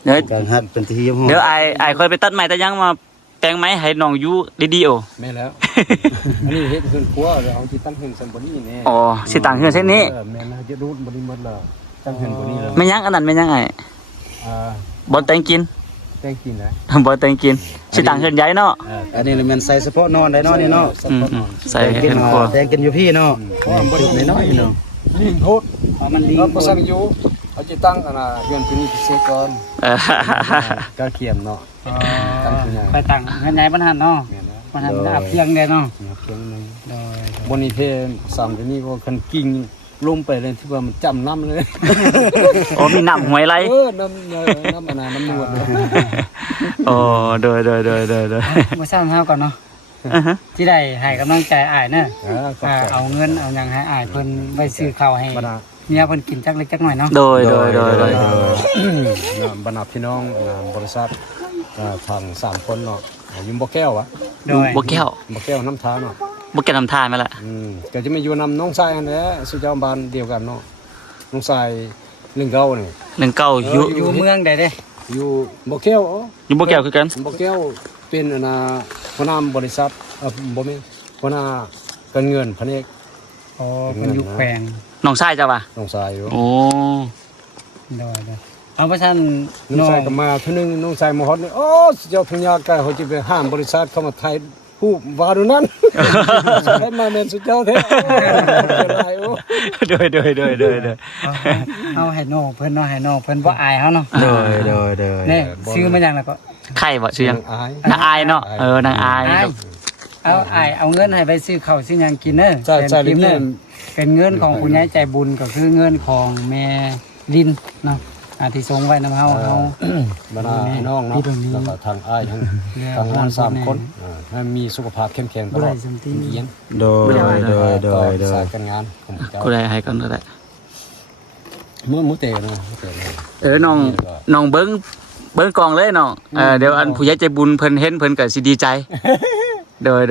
เดี๋ยว การหักเป็นที่ห้อง เดี๋ยวอายค่อยไปตัดไม้แต่ยังมาแปลงไม้ให้น้องอยู่ดีๆโอ แม่แล้ว อันนี้เฮ็ดเฮือนครัวแล้วเอาที่ตั้งเฮือนซัมบอดี้แน่ อ๋อสิต่างเฮือนเส้นนี้ แม่นะจะรูดบ่ได้หมดแล้วตั้งเฮือนบ่นี้แล้ว ไม่ยังอันนั้นไม่ยังไอ้ บ่แต่งกิน แต้งกินนะ บ่แต่งกินสิต่างเฮือนใหญ่เนาะ อันนี้แม่นใส่เฉพาะนอนได้เนาะนี่เนาะ ใส่ กิ เฮือนครัว แตงกินอยู่พี่เนาะนี่น้อยๆเนาะ ลิงโทษ มันลิง เราบ่สั่งอยู่เอาจะตั้งอันน่ะเฮือนที่นี่พิเศษก่อนก็เขียนเนาะ ไปตั้งเงินใหญ่บ้านหันเนาะ แม่นะ บ้านหันอับเพียงเด้เนาะ เพียงนึง โดย บนนี้เพสามที่นี่ก็คันกิ่งลงไปเลยที่ว่ามันจำน้ำเลย โอ้มีน้ำหวยไหล น้ำอันน่ะน้ำนวด โอ้โดย มาสร้างเฮาก่อนเนาะที่ได้ให้กำลังใจอ้ายเนาะ ก็ เอาเงินเอาหยังให้อ้ายเพิ่นไว้ซื้อข้าวให้ บรรดา เมียเพิ่นกินจักเล็กจักน้อยเนาะ โดย บรรดาพี่น้องบริษัททาง3 คนเนาะอยู่บ่แก้ววะ โดย บ่แก้ว บ่แก้วน้ำท้าเนาะ บ่แก้วน้ำทานมาละ ก็จะมาอยู่นำน้องชายอันนี้สุเจ้าบ้านเดียวกันเนาะน้องชายเรื่องเก่านี่ 19อยู่ อยู่เมืองใดเด้ อยู่บ่แก้ว อยู่บ่แก้วคือกัน บ่แก้วเป็นอันน่ะหัวหน้าบริษัทบ่แม่นหัวหน้าการเงินแผนก อ๋อเพิ่นอยู่แขวง น้องชายจ้ะว่ะ น้องชายอยู่ โอ้ โดยเอาประชัน น้องชายก็มาเทื่อนึงน้องชายมาฮอดนี่โอ้สุเจ้าพญาไก่เขาจะไปห้ามบริษัทเข้ามาไทย ฮู้ว่าดูนั่นได้มาแม่นสุดเจ้าแท้หลายโอ้ โดย เอาให้น้องเพิ่นเนาะให้น้องเพิ่นบ่อายเฮาเนาะ โดย นี่ซื้อมาอย่างแล้วก็ ไข่บ่ชื่อยัง อาย นางอายเนาะนางอาย เอาเงินให้ไปซื้อข้าวซื้อหยังกินเด้อ ใช่ กิน นี่ เด้อเป็นเงินของผู้ใหญ่ใจบุญก็คือเงินของแม่ดินเนาะที่ส่งไว้นำเฮา บรรดาน้องเนาะแล้วก็ทางอ้ายทางงาน3คนให้มีสุขภาพเข้มแข็งตลอดเอียน โดย สายการงานของเจ้า กูได้ให้ก่อนก็ได้ มื้อเตะนะน้องเบิ้งกองเลยน้องเดี๋ยวอันผู้ใหญ่ใจบุญเพิ่นเห็นเพิ่นก็สิดีใจโดย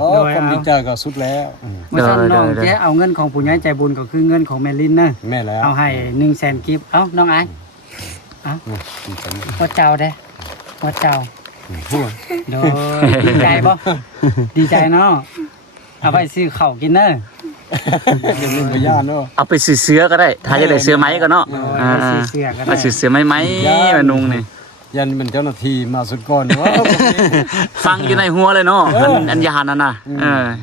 อ๋อความดีใจก็สุดแล้ว เมื่อนั้นน้องจะเอาเงินของผู้ใหญ่ใจบุญก็คือเงินของแม่ลินเนอะ แม่แล้ว เอาให้100,000กิฟต์น้องไอ้ว่าเจ้าเด้ว่าเจ้าโดยดีใจบ่ดีใจเนาะเอาไปซื้อข้าวกินเนอะ เป็นเรื่องบ่ย่านเนาะ เอาไปซื้อเสื้อก็ได้ถ้าจะได้เสื้อไหมก็เนาะ ซื้อเสื้อก็ได้ มาซื้อเสื้อไหมมานุ่งนี่ ยันเป็นเจ้าหน้าที่มาสุดก่อนว่า ฟังอยู่ในหัวเลยเนาะอันยานนั่นน่ะ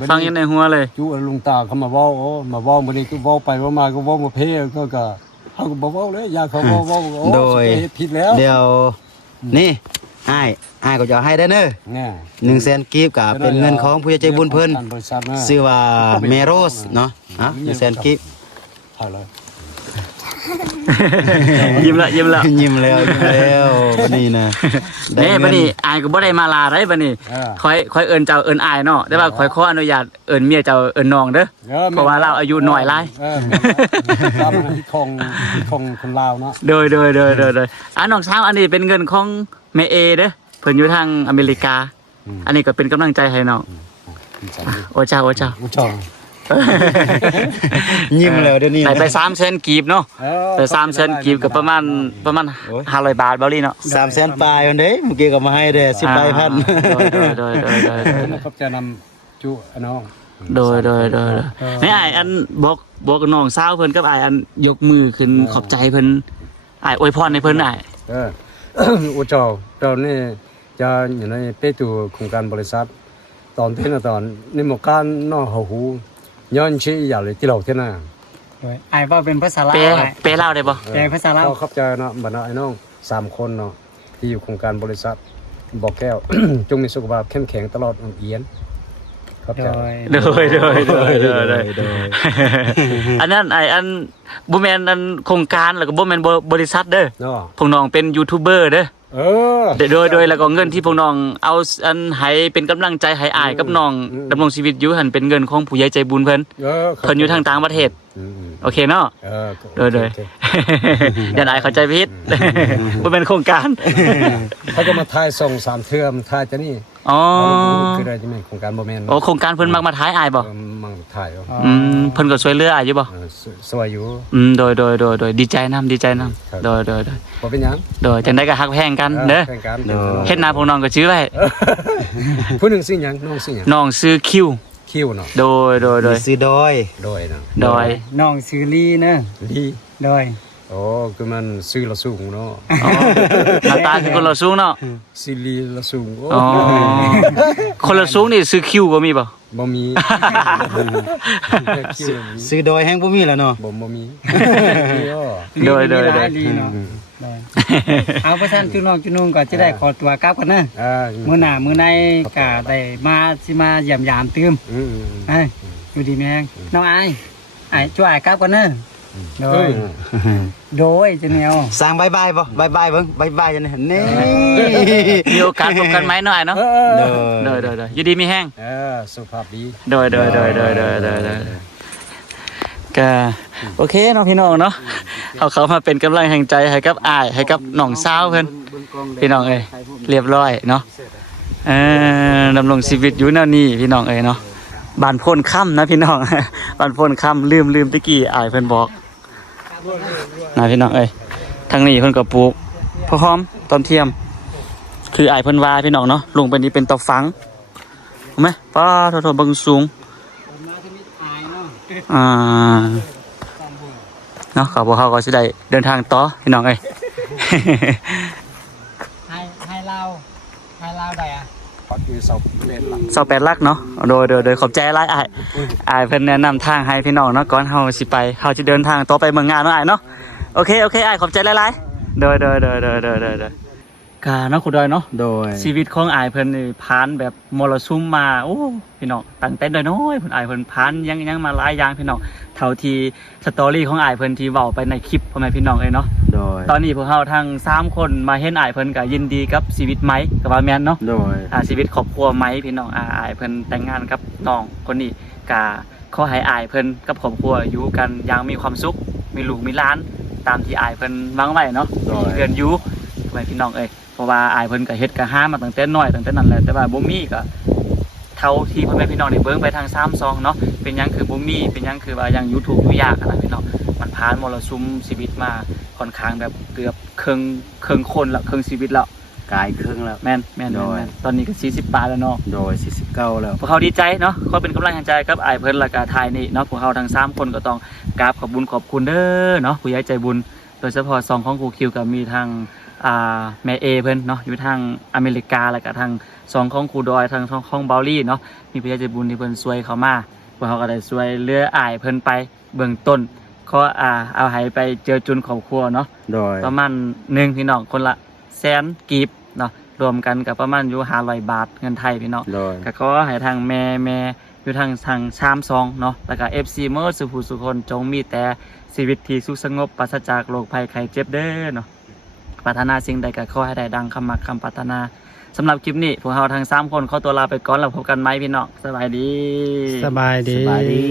ฟังอยู่ในหัวเลย จุลุงตาเขามาเว้ามาเว้ามื้อนี้ก็เว้าไปเว้ามาก็เว้ามาเพ่ก็เฮาก็บ่เว้าเลยอยากเขาเว้าโดยผิดแล้ว เดี๋ยวนี่อ้ายก็จะให้ได้เด้อ แน่ 100,000กีบก็เป็นเงินของผู้ใหญ่ใจบุญเพิ่นชื่อว่าเมโรสเนาะ100,000กีบ ถ่ายเลย ยิ้มละ ยิ้มแล้วบัดนี้นะ บัดนี้อายก็บ่ได้มาลาได้บัดนี้ค่อยเอิ้นเจ้าเอิ้นอายเนาะแต่ว่าค่อยขออนุญาตเอิ้นเมียเจ้าเอิ้นน้องเด้อเพราะว่าเราอายุน้อยหลาย ตามของคนลาวเนาะ โดยน้องสาวอันนี้เป็นเงินของแม่เอเด้อเพิ่นอยู่ทางอเมริกาอันนี้ก็เป็นกำลังใจให้น้องโอ้เจ้า อุจอง ยิ้มแล้วเดี๋ยวนี้ ไป300,000กีบเนาะไป300,000กีบก็ประมาณ500 บาทบ่ลี่เนาะ 300,000ปลายอันเด้เมื่อกี้ก็มาให้เด้10ใบพัน โดย ครับจะนำจุน้อง โดยนี่อ้ายอันบอกน้องสาวเพิ่นกับอ้ายอันยกมือขึ้นขอบใจเพิ่นอ้ายอวยพรให้เพิ่นอ้าย อุจองตอนนี้จะอยู่ในเป้ตูโครงการบริษัทตอนที่ตอนนี่หมการน้องหูย้อนชี้อย่าเลยที่เราที่น่ะ ไอ้ว่าเป็นภาษาลาว เปเล่าได้บ่ แปลภาษาลาว ก็เข้าใจเนาะบรรดาไอ้น้อง3คนเนาะที่อยู่โครงการบริษัทบอกแก้ว จงมีสุขภาพเข้มแข็งตลอดเอียนครับใจ โดยอันนั้นไอ้อันบ่แม่นอันโครงการแล้วก็บ่แม่นบริษัทเด้อ เนาะ พวกน้องเป็นยูทูบเบอร์เด้อ โดยแล้วก็เงินที่พวกน้องเอาอันให้เป็นกำลังใจให้อ้ายกับน้องดำรงชีวิตอยู่หั่นเป็นเงินของผู้ใหญ่ใจบุญเพิ่นอยู่ทางต่างประเทศโอเคเนาะโดยอย่าได้เข้าใจผิดบ่เป็นโครงการ เขาจะมาถ่ายส่ง3เทื่อมถ่ายจะนี่ อ๋อ คือได้จะเป็นโครงการบ่แม่น โอ้โครงการเพิ่นมักมาท้ายอ้ายบ่ มังถ่าย เพิ่นก็ช่วยเหลืออ้ายอยู่บ่ สวยอยู่ โดยดีใจนำโดยบ่เป็นหยัง โดยจังได๋ก็ฮักแพงกันเด้อเฮ็ดหน้าพวกน้องก็ชื่อไว้ ผู้หนึงชื่อหยังน้องชื่อหยัง น้องชื่อคิว เนาะโดยซื้อดอย โดยเนาะ โดย น้องซื้อลีเนอะ ดี โดย โอ้คือมันซื้อละสูงเนาะ อ๋อหน้าตาคือคนละสูงเนาะ ซีรีละสูงโอ้ อ๋อคนละสูงนี่ซื้อคิวบ่มีบ่ บ่มี ซื้อดอยแห้งบ่มีแล้วเนาะ บ่มี โดย ลีเนาะเอาประชันจุน้องจุนุ่งก็จะได้ขอตัวกลับกันเนอะมื้อหน้ามื้อในก็ได้มาสิมาเยี่ยมยามตื้มอยู่ดีแม่งน้องอ้ายช่วยอ้ายกลับกันเนอะโดยจะแนว สร้างบายบ่บายเบิ่งบายจังนี่ มีโอกาสพบกันไหมหน่อยเนาะโดยอยู่ดีมีแห้ง สุขภาพดี โดยก็โอเคเนาะพี่น้องเนาะเขามาเป็นกำลังแห่งใจให้กับอ้ายให้กับน้องสาวเพิ่นพี่น้องเอ้ยเรียบร้อยเนาะดำรงชีวิตอยู่แนวนี้พี่น้องเอ้ยเนาะบ้านโพนค่ำนะพี่น้อง บ้านโพนค่ำลืมตะกี้อ้ายเพิ่นบอกนะพี่น้องเอ้ยทางนี้เพิ่นก็ปลูกพะหอมต้นเทียมคืออ้ายเพิ่นว่าพี่น้องเนาะลงไปนี่เป็นเตาฝังเห็นมั้ยป้าโทษๆเบิ่งสูงเนาะเขาก็สิได้เดินทางต่อพี่น้องเอ้ย ให้เราได้อ่ะ ปักอยู่ 28ลักเนาะโดยขอบใจหลายอ้ายเพิ่นแนะนำทางให้พี่น้องเนาะก่อนเฮาสิไปเฮาสิเดินทางต่อไปเมืองงานเนาะอ้ายเนาะโอเคอ้ายขอบใจหลายๆโดยกาเนาะคุณดอยเนาะ โดย ชีวิตของอ้ายเพิ่นนี่ผ่านแบบมรสุมมาโอ้พี่น้องตั้งแต่น้อยๆเพิ่นอ้ายเพิ่นผ่านยังมาหลายอย่างพี่น้องเท่าที่สตอรี่ของอ้ายเพิ่นที่เว้าไปในคลิปพ่อแม่พี่น้องเอ้ยเนาะ โดย ตอนนี้พวกเราทั้ง3คนมาเห็นอ้ายเพิ่นก็ยินดีกับชีวิตไหมก็ว่าแม่นเนาะ โดย ชีวิตครอบครัวไหมพี่น้องอ้ายเพิ่นแต่งงานกับน้องคนนี้ก็ขอให้อ้ายเพิ่นกับครอบครัวอยู่กันอย่างมีความสุขมีลูกมีหลานตามที่อ้ายเพิ่นวางไว้เนาะมีเรือนอยู่พ่อแม่พี่น้องเอ้ยเพราะว่าอ้ายเพิ่นก็เฮ็ดก็หามาตั้งแต่น้อยตั้งแต่นั้นแหละแต่ว่าบ่มีก็เท่าที่พ่อแม่พี่น้องได้เบิ่งไปทาง32เนาะเป็นหยังคือบ่มีเป็นหยังคือว่ายัง YouTube อยู่ยากนะพี่น้องมันผ่านมรสุมชีวิตมาค่อนข้างแบบเกือบครึ่งคนละครึ่งชีวิตแล้ว กายครึ่งแล้ว แม่นตอนนี้ก็40 ปลายแล้วเนาะ โดย49แล้ว พวกเขาดีใจเนาะเขาเป็นกำลังใจกับอ้ายเพิ่นและก็ทายนี่เนาะพวกเขาทั้ง3คนก็ต้องกราบขอบบุญขอบคุณเด้อเนาะผู้ใหญ่ใจบุญโดยเฉพาะซองของครูคิวก็มีทางแม่เอเพิ่นเนาะอยู่ทางอเมริกาแล้วก็ทางซองของครูดอยทางซองของเบาลี่เนาะมีผู้ใหญ่ใจบุญที่เพิ่นช่วยเขามาพวกเขาก็ได้ช่วยเหลืออ้ายเพิ่นไปเบื้องต้นขอเอาให้ไปเจอจุนครอบครัวเนาะ โดย ประมาณ1พี่น้องคนละ100,000กีบเนาะรวมกันกับประมาณอยู่500 บาทเงินไทยพี่น้อง โดย ก็ขอให้ทางแม่อยู่ทางชามซองเนาะแล้วก็ FC เมื่อสุภูสุคนจงมีแต่ชีวิตที่สุขสงบปราศจากโรคภัยไข้เจ็บเด้อเนาะปรารถนาสิ่งใดก็ขอให้ได้ดังคำมักคำปรารถนาสำหรับคลิปนี้พวกเราทั้ง3คนขอตัวลาไปก่อนแล้วพบกันใหม่พี่น้องสบายดี สบายดี สบายดี